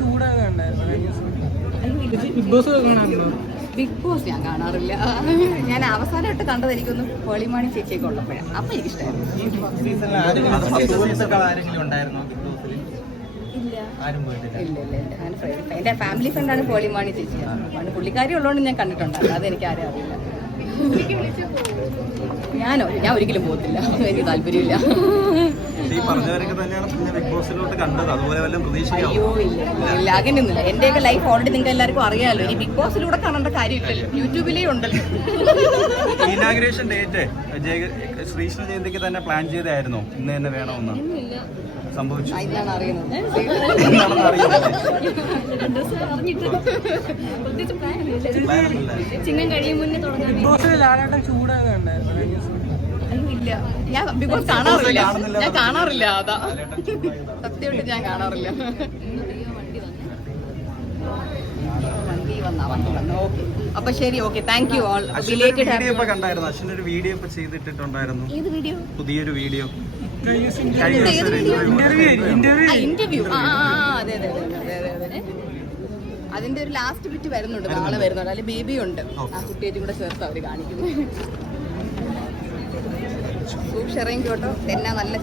ചൂടൊക്കെ ഉണ്ടായിരുന്നു. Bigg Boss കാണാറുണ്ടോ? ബിഗ് ബോസ് ഞാൻ കാണാറില്ല. ഞാൻ അവസാനമായിട്ട് കണ്ടത് എനിക്കൊന്ന് പേളിമാണി ചേച്ചിയൊക്കെ ഉള്ളപ്പോഴാണ് അപ്പൊ എനിക്കിഷ്ടമായിരുന്നു എന്റെ ആരെങ്കിലും ബിഗ് ബോസിൽ ഇല്ല. ആരും പോയിട്ടില്ല. ഇല്ല ഇല്ല ഇല്ല. ഞാൻ ഫ്രണ്ട് എന്റെ ഫാമിലി ഫ്രണ്ടാണ് പോളിമാണി ചേച്ചി. പണ്ട് പുള്ളിക്കാരി ഉള്ളതുകൊണ്ട് ഞാൻ കണ്ടിട്ടുണ്ട്. അത് എനിക്ക് ആരും അറിയില്ല. ഞാനോ? ഞാൻ ഒരിക്കലും പോകത്തില്ല. എനിക്ക് താല്പര്യമില്ല. അയ്യോ ഇല്ല ഇല്ല അങ്ങനെയൊന്നുമില്ല എന്റെയൊക്കെ ലൈഫ് ഓൾറെഡി നിങ്ങൾക്ക് എല്ലാവർക്കും അറിയാമല്ലോ ഇനി ബിഗ് ബോസിലൂടെ കാണേണ്ട കാര്യമില്ലല്ലോ. യൂട്യൂബിലേ ഉണ്ടല്ലോ ഇനാഗ്രേഷൻ ഡേറ്റ് ശ്രീകൃഷ്ണ ജയന്തിക്ക് തന്നെ പ്ലാൻ ചെയ്തായിരുന്നോ ഇന്ന് തന്നെ വേണമെന്ന്. സംഭവിച്ചു. ഞാൻ ബിഗ് ബോസ് കാണാറില്ല. കാണുന്നില്ല. ഞാൻ കാണാറില്ല. അതാ. സത്യമായിട്ട് ഞാൻ കാണാറില്ല. വണ്ടി വന്നാ വണ്ടി വന്നു. ഓക്കെ. അപ്പൊ ശരി okay. Thank you all belated video കണ്ടായിരുന്നു. അശ്വിൻ ഒരു വീഡിയോ ഇപ്പൊ ചെയ്തിട്ടിട്ടുണ്ടായിരുന്നു. ഏത് വീഡിയോ പുതിയൊരു വീഡിയോ ഇന്റർവ്യൂ ആ അതെ അതെ അതെ അതെ അതെ അതെ അതിന്റെ ഒരു ലാസ്റ്റ് ബിറ്റ് വരുന്നുണ്ട്. നാളെ വരുന്നുണ്ട്. അതിൽ ബേബി ഉണ്ട്. ആ കുട്ടിയേറ്റും കൂടെ ചേർത്ത് അവർ കാണിക്കുന്നു. സൂക്ഷിറങ്ങി കേട്ടോ. തന്നെ നല്ല